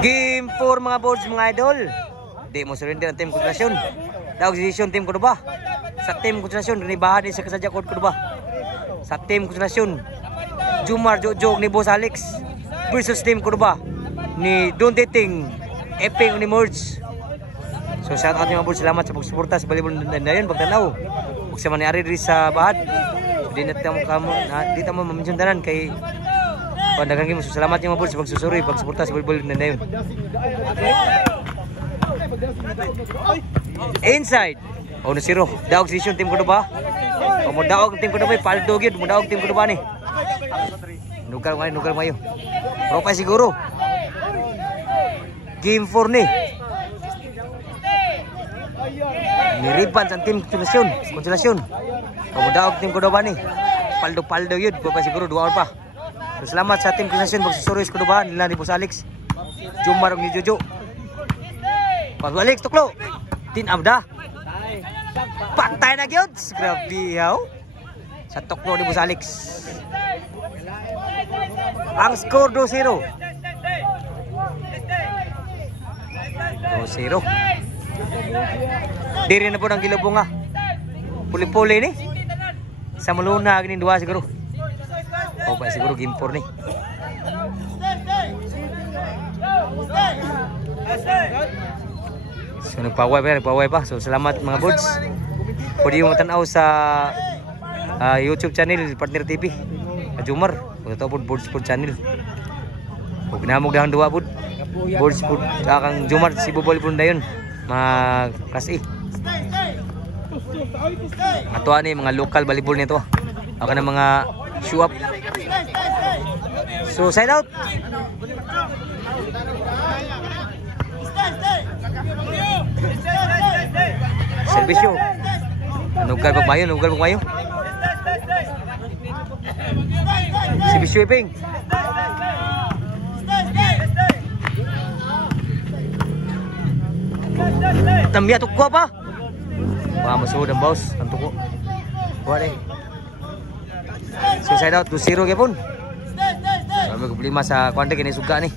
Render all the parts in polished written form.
Game 4 mga boards mga idol. Di mo surrender ang team konsentrasyon. Daog decision team ko ba? Sa team konsentrasyon rinibahan din sa kasadya ko ba? Sa team konsentrasyon Jumar Jojog ni Boss Alex versus team ko ba ni Don Titing Eping ni Merge. So shout out mga boards, salamat sa pagsuporta sa volleyball dayon pagtanaw. Ug sa maniari diri sa bahad. So, di ta mo mamention tanan kay pandagan mo. Salamat mga boards sa pagsusuri, pagsuporta sa volleyball dayon. Inside. Oh, 0. Daog decision team ko ba? O mo daog team ko ba? Paldo gyud mo daog team ko ba ni? Nugal mayo. Pro pa siguro. Game 4 ni. Niriban sa team konsentrasyon. O mo daog team ko ba ni? Paldo yun. Pro pa siguro 2 hour pa. So, salamat sa team konsentrasyon pagsusuri ko ba nila ni Boss Alex. Jumar ni Jojo. Boss Alex tuklo. Tin amda. Patay na gyud. Grabe yaw. Sa tuklo ni Boss Alex. Ang score 2-0. 2-0. Diri na po ng Gilobong nga. Puli-puli ni. Sa muluna gini 2 siguro. O ba siguro game 4 ni. So nagpaway pa. So salamat mga boards. Pwede yung matanaw sa YouTube channel Partner TV. Jumar, ito po boards food channel. Huwag namog dahon 2 po. Boards food kang Jumar si Bubol po na yun. Mga class A. Ato ni mga local volleyball nito. Ako na mga show up. So side out. Servisyo. Nugal pagmayo. Servisyo iping. Tambia tukwa pa. Wah, masud ang boss. Ang tuko. Buat eh. So side out 2-0 gyapon. So may problema sa kwante kini suga ni.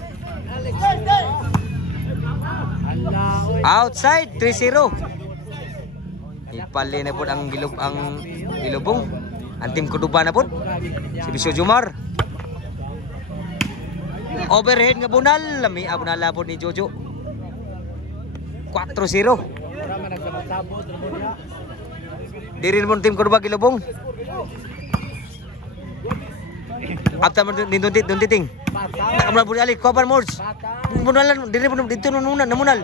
Outside 3-0. Ipali na po ang Gilobong. Ang team Kuduba na po. Si Bisyo Jumar. Overhead nga bunal. Lami abunala po ni Jojo. 4-0. Diri mo team Kuduba Gilobong. After Don Titing. Nakamula po ni Koban Mords. Bunalan. Diri po dito namunal.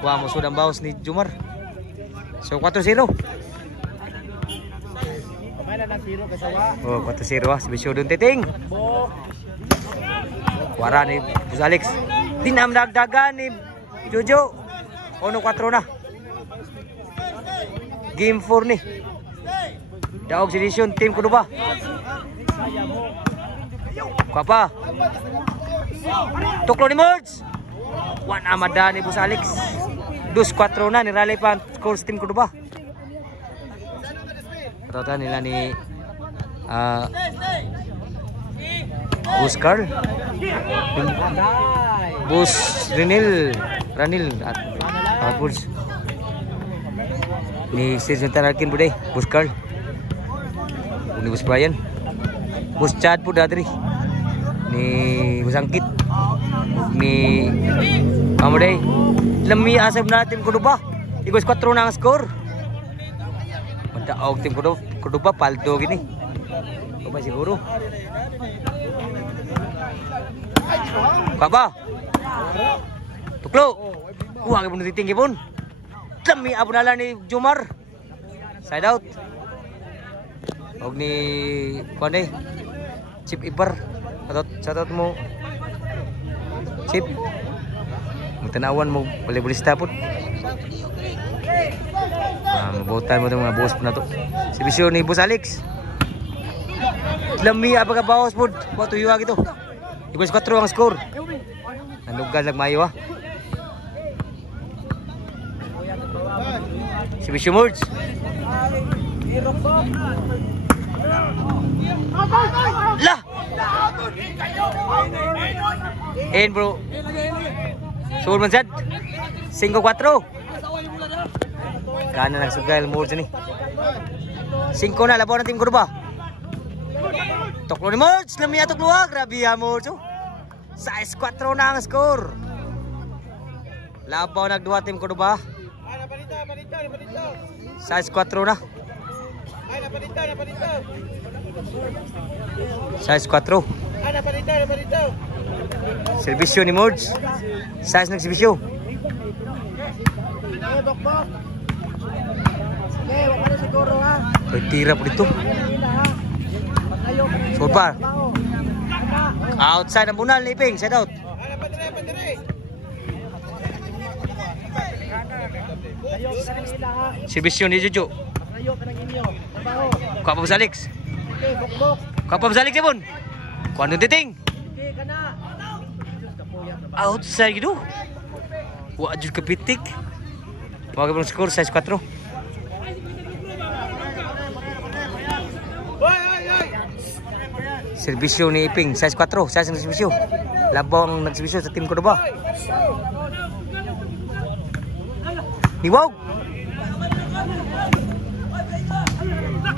Wah, musud ang bawas ni Jumar. So 4-0. Oh, 4-0 si Bisyo Don Titing. Wara ni Boss Alex. Dinam dagdagan ni Jojo. 1-4 na. Game 4 ni. Daog decision team Kuduba. Kuapa. Tuklo ni Mords. 1 amada ni Boss Alex. 2-4 na ni Raleigh pa scores team Kuduba. Katotan nila ni Boss Carl, Boss Ranil at Boss ni Sergeant Tarkin bude, Boss Carl, ni Boss Brian, Boss Chad po datri ni Boss Angkit ni Amuday. Lami asam natin Kuduba. 4 na ang score. Daog tim Kuduba paldo gini. O ba siguro? Kaba. Tuklo. Huwag mo titinggi pun. Lami abunala ni Jumar. Side out. Og ni Konde. Chip Ibar. Shoutout mo. Chip. Magtanawan mo volleyballista pud. Mabutan mo itong mga boss po na to. Si Bisyo ni Boss Alex. Lami apagka bawas po. Buat tuyuwag ito. 4 ang score. Nanugal nagmayo ha. Si Bisyo Mords. Lah. In bro. Sul man sad. 5-4. Kana lang sugal mo dyan eh. 5 na labaw ng Team Cordoba. Toklo ni Mords. Lamia toklo ha. Grabe ha Mords. 6-4 na ang score. Labaw nagduwa Team Cordoba. 6-4 na. 6-4. Servisyo ni Mords. 6 nagservisyo. Tira po dito. Score pa. Outside ang bunal ni Iping. Side out. Servisyo ni Jojo. Kuha pa sa Alex. Kuha pa sa Alex yun. Kuha nung titing. Outside gitu. Wajud kepitik. Mga kapag score 6-4. Servisyo ni Iping 6-4. 6 ang servisyo. Labaw ang nagservisyo sa Team Cordoba. Niwag.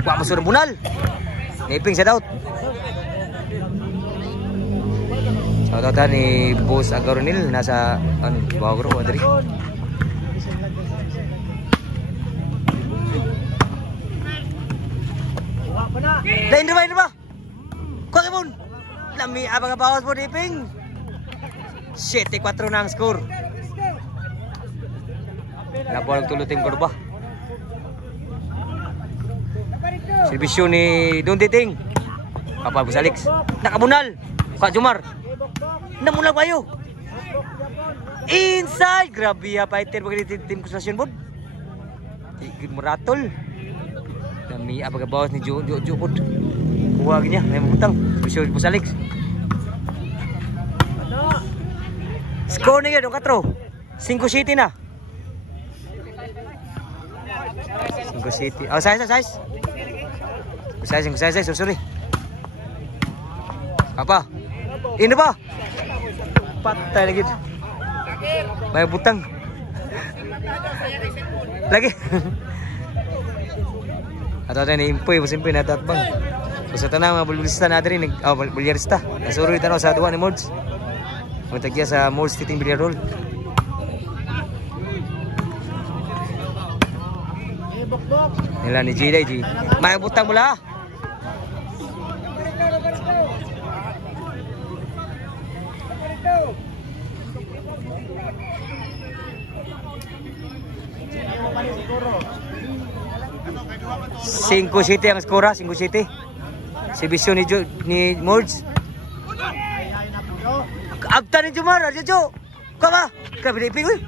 Wah masuk bunal. Iping set out. Shout out ni Boss Agaronil nasa bawah guru dari. Lain ba? Kuha ka mun. Lami abang bawas po Iping. 7-4 na ang score. Labaw nagtulo Team Cordoba. Servisyo ni Don Titing. Kapal po sa Alex. Nakabunal. Kak Jumar. Namulang kayo. Inside. Grabe ya fighter bagi Team Konsentrasyon bod. Tigil meratol. Dami apa bawas ni Jo bod. Kuha niya. May mabutang. Servisyo po sa Alex. Score na yun. 5-7 na. 5-7. Oh, size. Size, sorry. Apa? Ini ba? Patay lagi. May butang. Lagi. Atau ada ni impoy, musimpi na tatbang. So sa tanang mga bulbulista natin rin, bulyarista. Nasuro rin sa duwa ni Mords. Magtagya sa Mords Titing Billiard Roll. Nila ni Jiday Ji. May butang mula. Cinco City ang skora, 5-7. Servisyo ni Mords. Abta ni Jumar, Jojo. Kama, grabe Iping oi.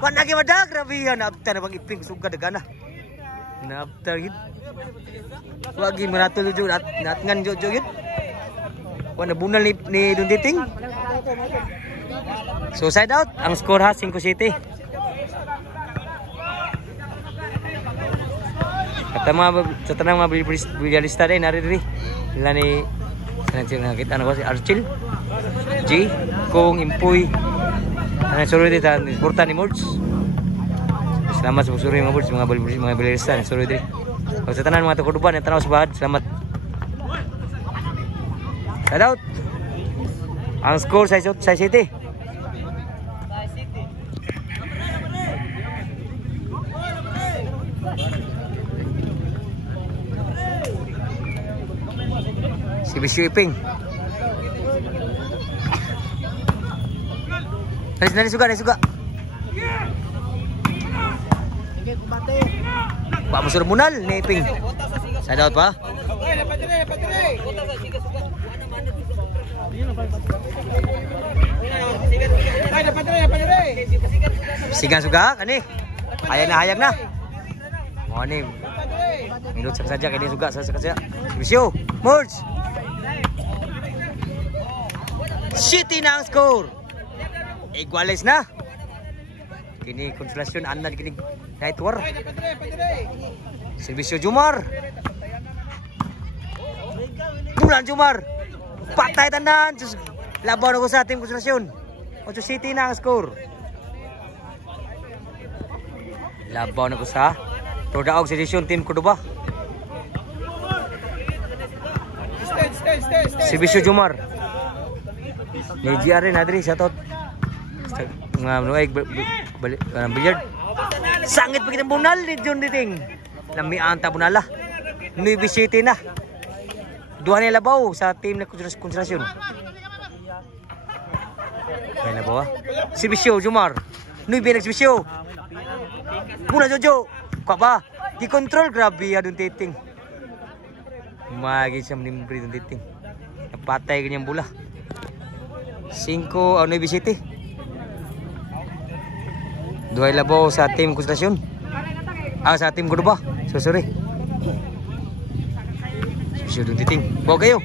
Wan lagi madag, grabe yan abta na bang Iping sugad gana. Nabta gid. Wagi manatul Jojo natngan Jojo gid. Wan bunal ni Don Titing. So side out ang score ha 5-7. Sa tanang mga bilyarista din nariri. Nila ni nakita na ko si Archil. G kung impuy. Ano suru dito porta ni Mords. Selamat sa pusuri mga Mords, mga bilyarista ni suru dito. Pag sa tanan mga Cordoba na tanaw sa bahad, selamat. Side out. Ang score 6-7. Servisyo Iping. Nari suga. Pak Musur Munal ni Iping. Side out pa. Sigang suga kani. Hayag na. Mo ni. Minut saja kini suga saja. Servisyo Mords. City na ang score. Iguales na. Kini konsentrasyon anad kini night war. Servisyo Jumar. Bulan Jumar. Patay tanan. Laban ako sa Team Konsentrasyon. 8-7 na ang score. Laban ako sa Rodaog Sedition Team Cordoba. Sibisyo Jumar. Ni GR rin adri sa tot. Nga nuay billiard. Sangit pa kitang bunal ni John Diting. Lami anta bunala. Nuibi City na. Duha na labaw sa team na Konsentrasyon. May labaw. Sibisyo Jumar. Nuibi nagsibisyo. Muna Jojo. Kwa ba? Di-control grabe ya dun Titing. Magi siya menimbre dun Titing. Napatay kanyang bola. 5 Nuibi City. Duhay labaw sa team Konsentrasyon. Sa team Cordoba. So sorry. Sibisyo dun Titing. Bawa kayo.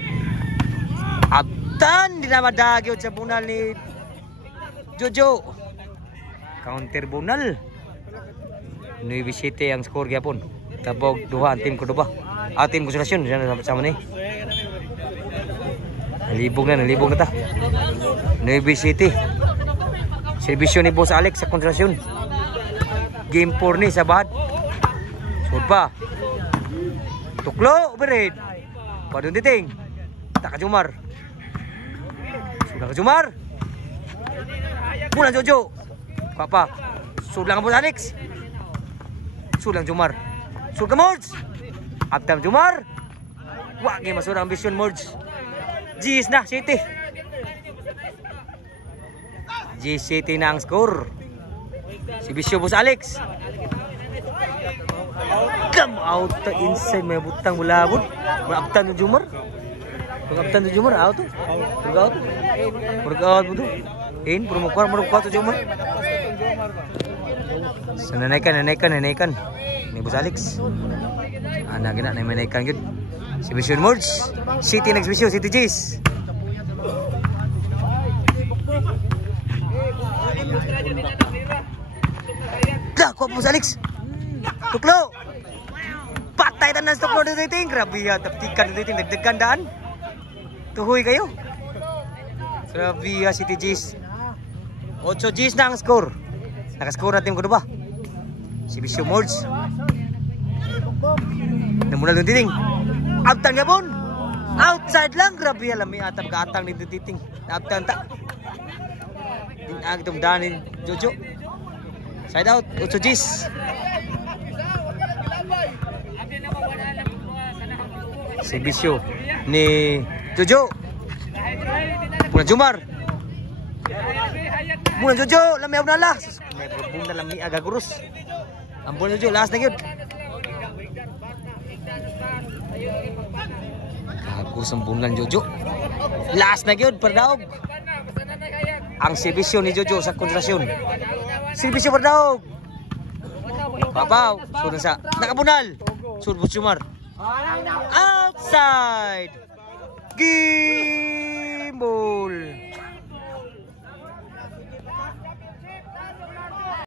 Abtan di na madagyot sa bunal ni Jojo. Counter bunal. Nuibi City ang score gyapon. Tabog duha ang team Cordoba. Team Konsentrasyon diyan sama ni. Nalibog na ta. Nuibi City. Serbisyo ni Boss Alex sa Konsentrasyon. Game 4 ni sa bahad. Sud pa. Tuklo overhead. Padung Titing. Tak Jumar. Sudah ke Jumar. Pulang Jojo. Apa? Sulang Boss Alex. Sulang Jumar. Sul ke Morge. Abtam Jumar. Wah, game masuk ambisyon Morge. Jis na City. Jis City na ang score. Sibisyo Boss Alex. Come out to inside may butang bulabot. Abtam Jumar. Abtam Jumar out to. Workout mo to. In promokuan to Jumar. So nanaikan ni Boss Alex. Ana gina na manaikan gyud. Sibisyo Morge. City next bisyo City Jays. Dah ko Boss Alex. Tuklo. Patay tanan sa tuklo dito Titing. Grabe ya taptikan dito Titing dagdagan daan. Tuhoy kayo. Grabe ya City Jays. 8 Gs na ang score. Nakascore na Team Cordoba. Sibisyo Morge. Namuna doon Titing. Abtan nga pon. Outside lang. Grabe alam may atap kaatang ni Titing. Abtan ta. Dinag itong danin Jojo. Side out. 8 Gs. Sibisyo ni Jojo. Muna Jumar. Muna Jojo. Lami ako nala. May probong na lami agagurus. Ampun Jojo. Last na yun. Agurus ang bunan Jojo. Last na yun. Pardaog. Ang sibisyo ni Jojo sa Konsentrasyon. Sibisyo Pardaog. Papaw. Sunod sa nakabunal. Sunod Jumar. Outside. Gee.